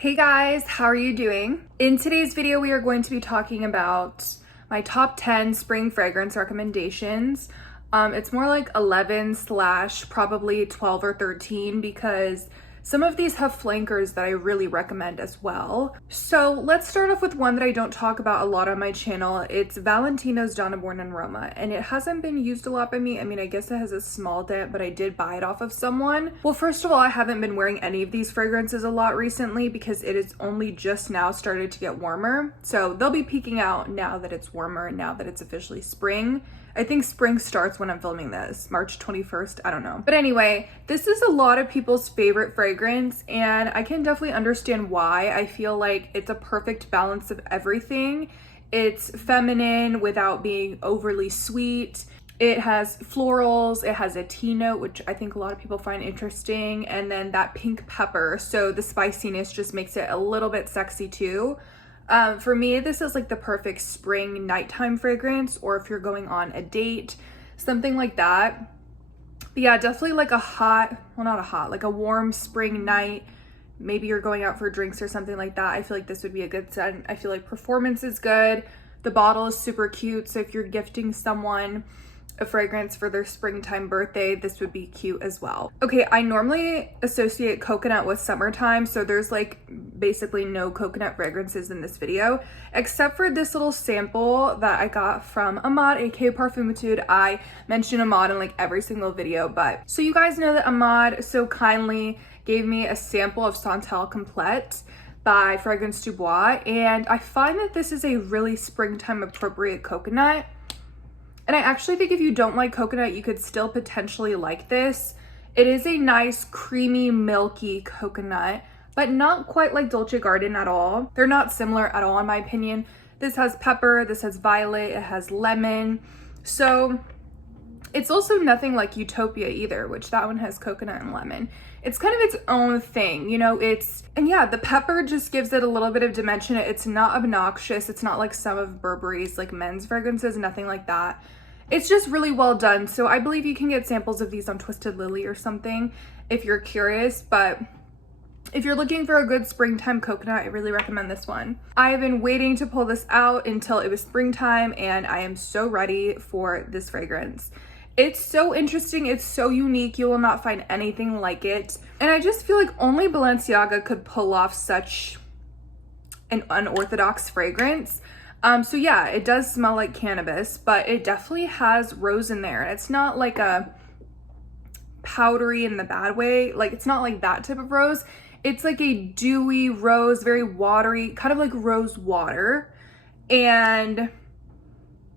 Hey guys, how are you doing? In today's video, we are going to be talking about my top 10 spring fragrance recommendations. It's more like 11 slash probably 12 or 13 because some of these have flankers that I really recommend as well. So let's start off with one that I don't talk about a lot on my channel. It's Valentino's Donna Born in Roma, and it hasn't been used a lot by me. I mean, I guess it has a small dent, but I did buy it off of someone. Well, first of all, I haven't been wearing any of these fragrances a lot recently because it is only just now started to get warmer. So they'll be peaking out now that it's warmer and now that it's officially spring. I think spring starts when I'm filming this, March 21st, I don't know. But anyway, this is a lot of people's favorite fragrance and I can definitely understand why. I feel like it's a perfect balance of everything. It's feminine without being overly sweet. It has florals, it has a tea note, which I think a lot of people find interesting, and then that pink pepper. So the spiciness just makes it a little bit sexy too. For me, this is like the perfect spring nighttime fragrance, or if you're going on a date, something like that. But yeah, definitely like a hot, well, not a hot, like a warm spring night. Maybe you're going out for drinks or something like that. I feel like this would be a good scent. I feel like performance is good. The bottle is super cute. So if you're gifting someone a fragrance for their springtime birthday, this would be cute as well. Okay, I normally associate coconut with summertime, so there's like basically no coconut fragrances in this video, except for this little sample that I got from Ahmad, aka Parfumitude. I mention Ahmad in like every single video, but so you guys know that Ahmad so kindly gave me a sample of Santal Complet by Fragrance Dubois, and I find that this is a really springtime appropriate coconut. And I actually think if you don't like coconut, you could still potentially like this. It is a nice, creamy, milky coconut, but not quite like Dolce Garden at all. They're not similar at all in my opinion. This has pepper, this has violet, it has lemon. So it's also nothing like Utopia either, which that one has coconut and lemon. It's kind of its own thing, you know, and yeah, the pepper just gives it a little bit of dimension. It's not obnoxious. It's not like some of Burberry's like men's fragrances, nothing like that. It's just really well done. So I believe you can get samples of these on Twisted Lily or something if you're curious, but if you're looking for a good springtime coconut, I really recommend this one. I have been waiting to pull this out until it was springtime, and I am so ready for this fragrance. It's so interesting, it's so unique, you will not find anything like it. And I just feel like only Balenciaga could pull off such an unorthodox fragrance. So yeah, it does smell like cannabis, but it definitely has rose in there. It's not like a powdery in the bad way, like it's not like that type of rose. It's like a dewy rose, very watery, kind of like rose water. And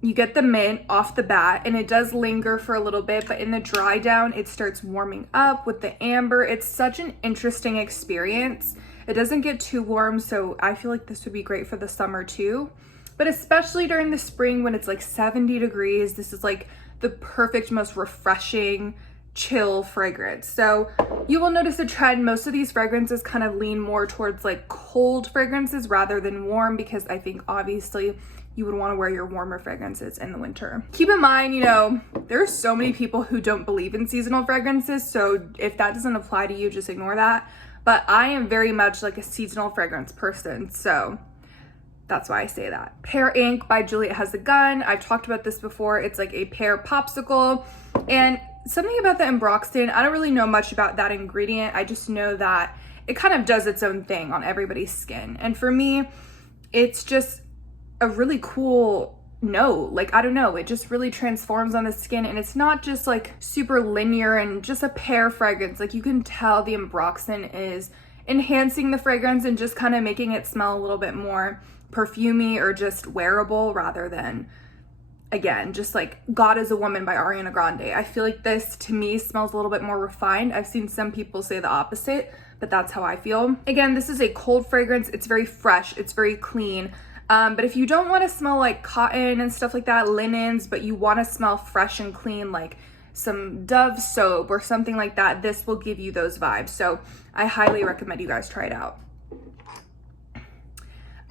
you get the mint off the bat, and it does linger for a little bit, but in the dry down, it starts warming up with the amber. It's such an interesting experience. It doesn't get too warm, so I feel like this would be great for the summer too. But especially during the spring when it's like 70 degrees, this is like the perfect, most refreshing, chill fragrance. So you will notice a trend. Most of these fragrances kind of lean more towards like cold fragrances rather than warm, because I think obviously you would want to wear your warmer fragrances in the winter. Keep in mind, you know, there are so many people who don't believe in seasonal fragrances, so if that doesn't apply to you, just ignore that. But I am very much like a seasonal fragrance person, so that's why I say that. Pear Ink by Juliette Has a Gun. I've talked about this before. It's like a pear popsicle, and something about the Ambroxan, I don't really know much about that ingredient. I just know that it kind of does its own thing on everybody's skin. And for me, it's just a really cool note. Like, I don't know, it just really transforms on the skin, and it's not just like super linear and just a pear fragrance. Like, you can tell the Ambroxan is enhancing the fragrance and just kind of making it smell a little bit more perfumey or just wearable, rather than, again, just like God is a Woman by Ariana Grande. I feel like this to me smells a little bit more refined. I've seen some people say the opposite, but that's how I feel. Again, this is a cold fragrance. It's very fresh, it's very clean. But if you don't want to smell like cotton and stuff like that, linens, but you want to smell fresh and clean, like some Dove soap or something like that, this will give you those vibes. So I highly recommend you guys try it out.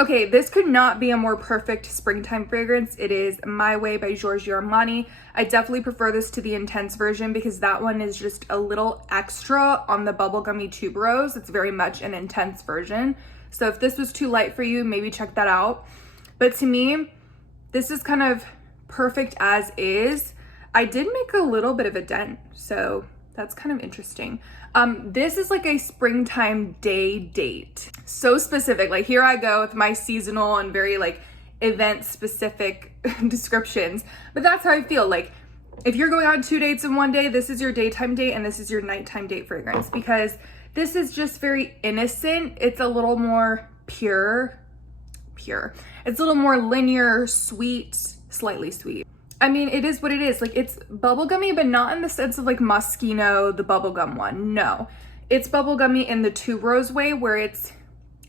Okay, this could not be a more perfect springtime fragrance. It is My Way by Giorgio Armani. I definitely prefer this to the intense version because that one is just a little extra on the bubblegummy tuberose. It's very much an intense version. So if this was too light for you, maybe check that out. But to me, this is kind of perfect as is. I did make a little bit of a dent, so that's kind of interesting. This is like a springtime day date. So specific, like here I go with my seasonal and very like event specific descriptions, but that's how I feel. Like if you're going on 2 dates in one day, this is your daytime date and this is your nighttime date fragrance, because this is just very innocent. It's a little more pure. It's a little more linear, sweet, slightly sweet. I mean, it is what it is. Like, it's bubblegummy, but not in the sense of like Moschino, the bubblegum one. No, it's bubblegummy in the tuberose way, where it's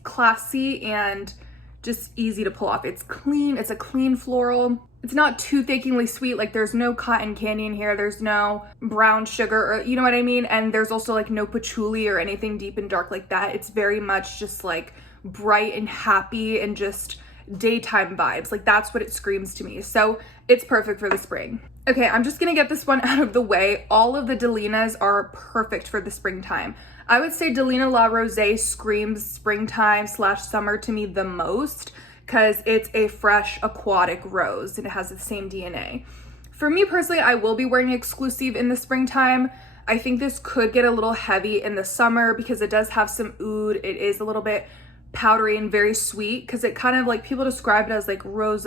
classy and just easy to pull off. It's clean. It's a clean floral. It's not too thickly sweet. Like, there's no cotton candy in here. There's no brown sugar, or you know what I mean? And there's also like no patchouli or anything deep and dark like that. It's very much just like bright and happy and just daytime vibes. Like, that's what it screams to me. So it's perfect for the spring. Okay, I'm just gonna get this one out of the way. All of the delinas are perfect for the springtime. I would say Delina La Rosée screams springtime / summer to me the most, because it's a fresh aquatic rose and it has the same DNA. For me personally, I will be wearing exclusif in the springtime. I think this could get a little heavy in the summer because it does have some oud. It is a little bit powdery and very sweet, because it kind of like, people describe it as like rose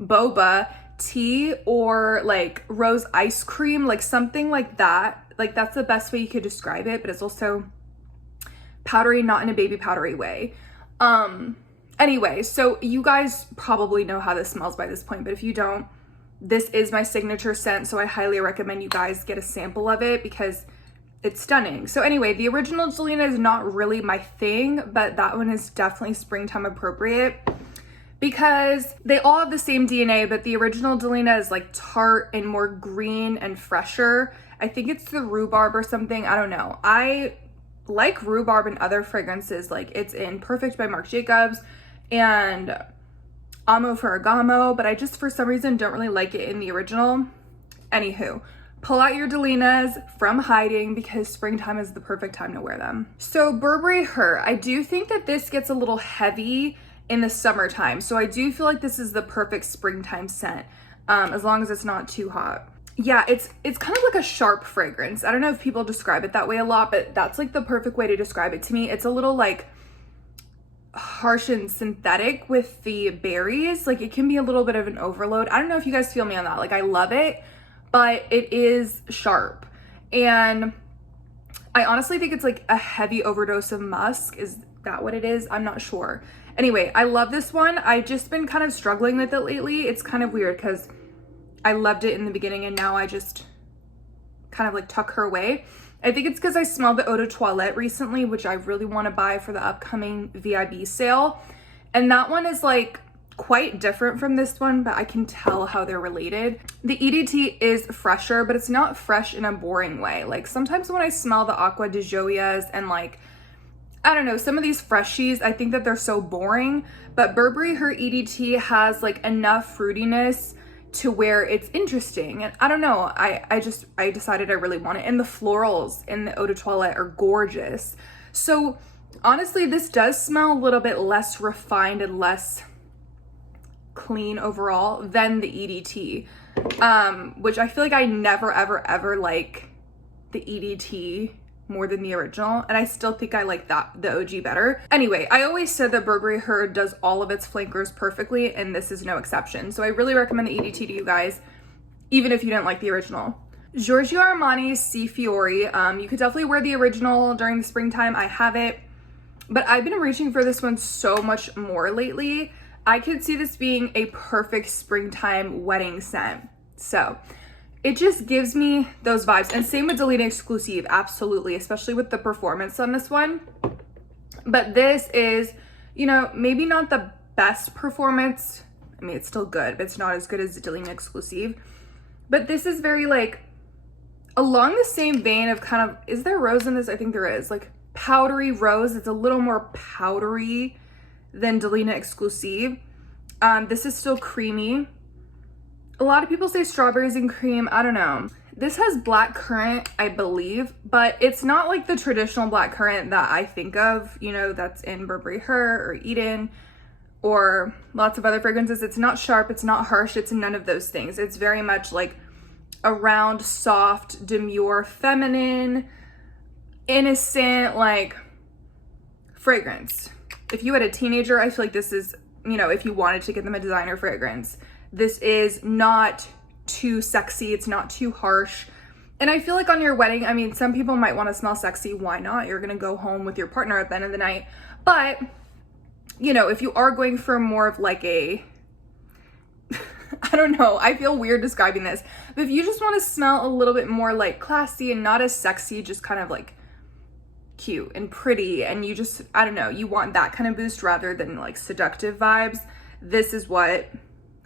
boba tea, or like rose ice cream, like something like that. Like, that's the best way you could describe it, but it's also powdery, not in a baby powdery way. Anyway, so you guys probably know how this smells by this point, but if you don't, this is my signature scent, so I highly recommend you guys get a sample of it because it's stunning. So anyway, the original Delina is not really my thing, but that one is definitely springtime appropriate because they all have the same DNA, but the original Delina is like tart and more green and fresher. I think it's the rhubarb or something. I don't know. I like rhubarb in other fragrances. Like, it's in Perfect by Marc Jacobs and Amo Ferragamo, but I just, for some reason, don't really like it in the original. Anywho, pull out your Delinas from hiding because springtime is the perfect time to wear them. So Burberry Her, I do think that this gets a little heavy in the summertime. So I do feel like this is the perfect springtime scent, as long as it's not too hot. Yeah, it's kind of like a sharp fragrance. I don't know if people describe it that way a lot, but that's like the perfect way to describe it to me. It's a little like harsh and synthetic with the berries. Like, it can be a little bit of an overload. I don't know if you guys feel me on that. Like, I love it, but it is sharp. And I honestly think it's like a heavy overdose of musk. Is that what it is? I'm not sure. Anyway, I love this one. I've just been kind of struggling with it lately. It's kind of weird because I loved it in the beginning and now I just kind of like tuck her away. I think it's because I smelled the eau de toilette recently, which I really want to buy for the upcoming VIB sale. And that one is like quite different from this one, but I can tell how they're related. The EDT is fresher, but it's not fresh in a boring way. Like, sometimes when I smell the Acqua di Gioias and like, I don't know, some of these freshies, I think that they're so boring, but Burberry Her EDT has like enough fruitiness to where it's interesting. And I don't know, I decided I really want it. And the florals in the eau de toilette are gorgeous. So honestly, this does smell a little bit less refined and less clean overall than the EDT, which I feel like I never ever like the EDT more than the original, and I still think I like the OG better. Anyway, I always said that Burberry Her does all of its flankers perfectly, and this is no exception. So I really recommend the EDT to you guys, even if you didn't like the original. Giorgio Armani's Sea Fiori. You could definitely wear the original during the springtime. I have it, but I've been reaching for this one so much more lately. I could see this being a perfect springtime wedding scent. So it just gives me those vibes. And same with Delina Exclusif, absolutely, especially with the performance on this one. But this is, you know, maybe not the best performance. I mean, it's still good, but it's not as good as the Delina Exclusif. But this is very like along the same vein of kind of, is there rose in this? I think there is. Like powdery rose. It's a little more powdery than Delina Exclusif. This is still creamy. A lot of people say strawberries and cream. I don't know. This has black currant, I believe, but it's not like the traditional black currant that I think of, you know, that's in Burberry Her or Eden or lots of other fragrances. It's not sharp, it's not harsh, it's none of those things. It's very much like a round, soft, demure, feminine, innocent, like fragrance. If you had a teenager, I feel like this is, you know, if you wanted to get them a designer fragrance, this is not too sexy, it's not too harsh. And I feel like on your wedding, I mean, some people might want to smell sexy. Why not? You're gonna go home with your partner at the end of the night. But, you know, if you are going for more of like a, I don't know, I feel weird describing this, but if you just want to smell a little bit more like classy and not as sexy, just kind of like cute and pretty, and you just, I don't know, you want that kind of boost rather than like seductive vibes, this is what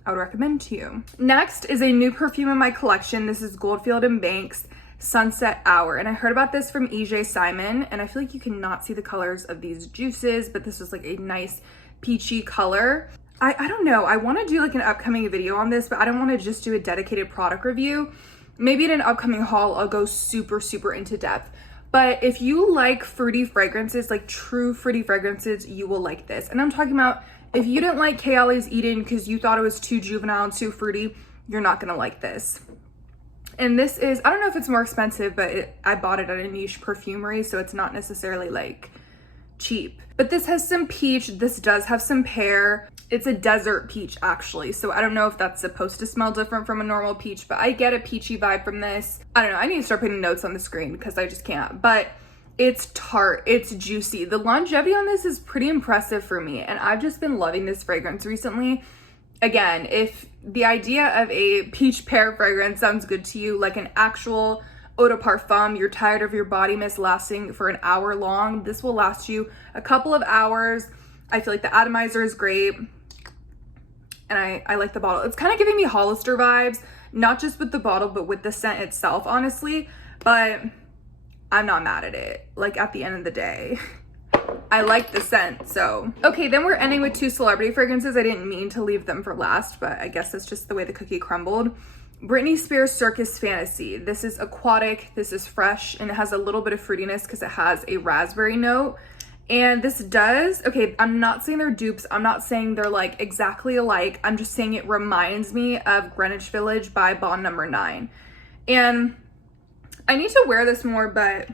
I would recommend to you. Next is a new perfume in my collection. This is Goldfield and Banks Sunset Hour, and I heard about this from EJ Simon, and I feel like you cannot see the colors of these juices, but this is like a nice peachy color. I don't know, I want to do like an upcoming video on this, but I don't want to just do a dedicated product review. Maybe in an upcoming haul I'll go super into depth. But if you like fruity fragrances, like true fruity fragrances, you will like this. And I'm talking about if you didn't like Kayali's Eden because you thought it was too juvenile and too fruity, you're not gonna like this. And this is, I don't know if it's more expensive, but I bought it at a niche perfumery, so it's not necessarily like cheap. But this has some peach, this does have some pear. It's a desert peach actually, so I don't know if that's supposed to smell different from a normal peach, but I get a peachy vibe from this. I don't know, I need to start putting notes on the screen because I just can't. But it's tart, it's juicy. The longevity on this is pretty impressive for me, and I've just been loving this fragrance recently. Again, if the idea of a peach pear fragrance sounds good to you, like an actual eau de parfum, you're tired of your body mist lasting for an hour long, this will last you a couple of hours. I feel like the atomizer is great, and I like the bottle. It's kind of giving me Hollister vibes, not just with the bottle, but with the scent itself, honestly. But I'm not mad at it. Like, at the end of the day, I like the scent, so. Okay, then we're ending with two celebrity fragrances. I didn't mean to leave them for last, but I guess that's just the way the cookie crumbled. Britney Spears Circus Fantasy. This is aquatic, this is fresh, and it has a little bit of fruitiness because it has a raspberry note. And this does, okay, I'm not saying they're dupes, I'm not saying they're like exactly alike, I'm just saying it reminds me of Greenwich Village by Bond Number 9. And I need to wear this more, but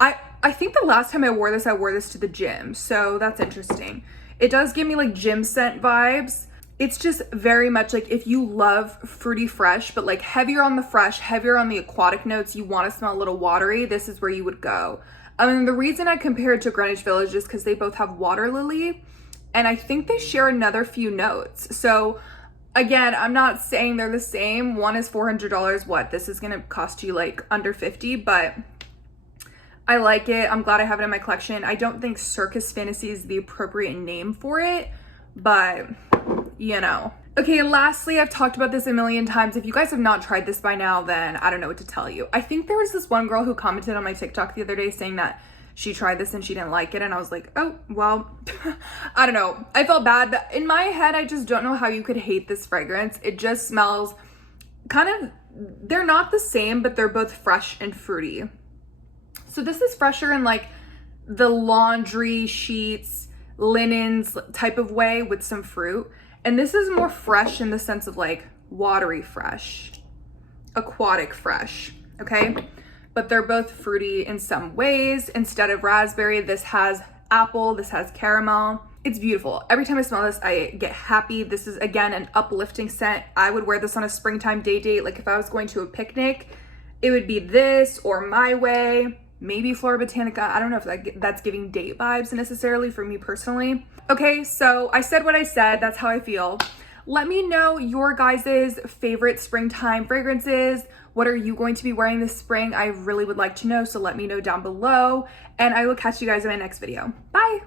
I think the last time I wore this to the gym, so that's interesting. It does give me like gym scent vibes. It's just very much like if you love fruity fresh, but like heavier on the fresh, heavier on the aquatic notes, you want to smell a little watery, this is where you would go. I mean, the reason I compare it to Greenwich Village is because they both have water lily, and I think they share another few notes. So again, I'm not saying they're the same. One is $400. What? This is gonna cost you like under 50, but I like it. I'm glad I have it in my collection. I don't think Circus Fantasy is the appropriate name for it, but you know. Okay, lastly, I've talked about this a million times. If you guys have not tried this by now, then I don't know what to tell you. I think there was this one girl who commented on my TikTok the other day saying that she tried this and she didn't like it, and I was like, oh, well, I don't know. I felt bad, but in my head, I just don't know how you could hate this fragrance. It just smells kind of, they're not the same, but they're both fresh and fruity. So this is fresher in like the laundry sheets, linens type of way with some fruit. And this is more fresh in the sense of like watery fresh, aquatic fresh, okay? But they're both fruity in some ways. Instead of raspberry, this has apple, this has caramel. It's beautiful. Every time I smell this, I get happy. This is, again, an uplifting scent. I would wear this on a springtime day date. Like if I was going to a picnic, it would be this or My Way, maybe Florabotanica. I don't know if that's giving date vibes necessarily for me personally. Okay, so I said what I said. That's how I feel. Let me know your guys' favorite springtime fragrances. What are you going to be wearing this spring? I really would like to know, so let me know down below. And I will catch you guys in my next video. Bye!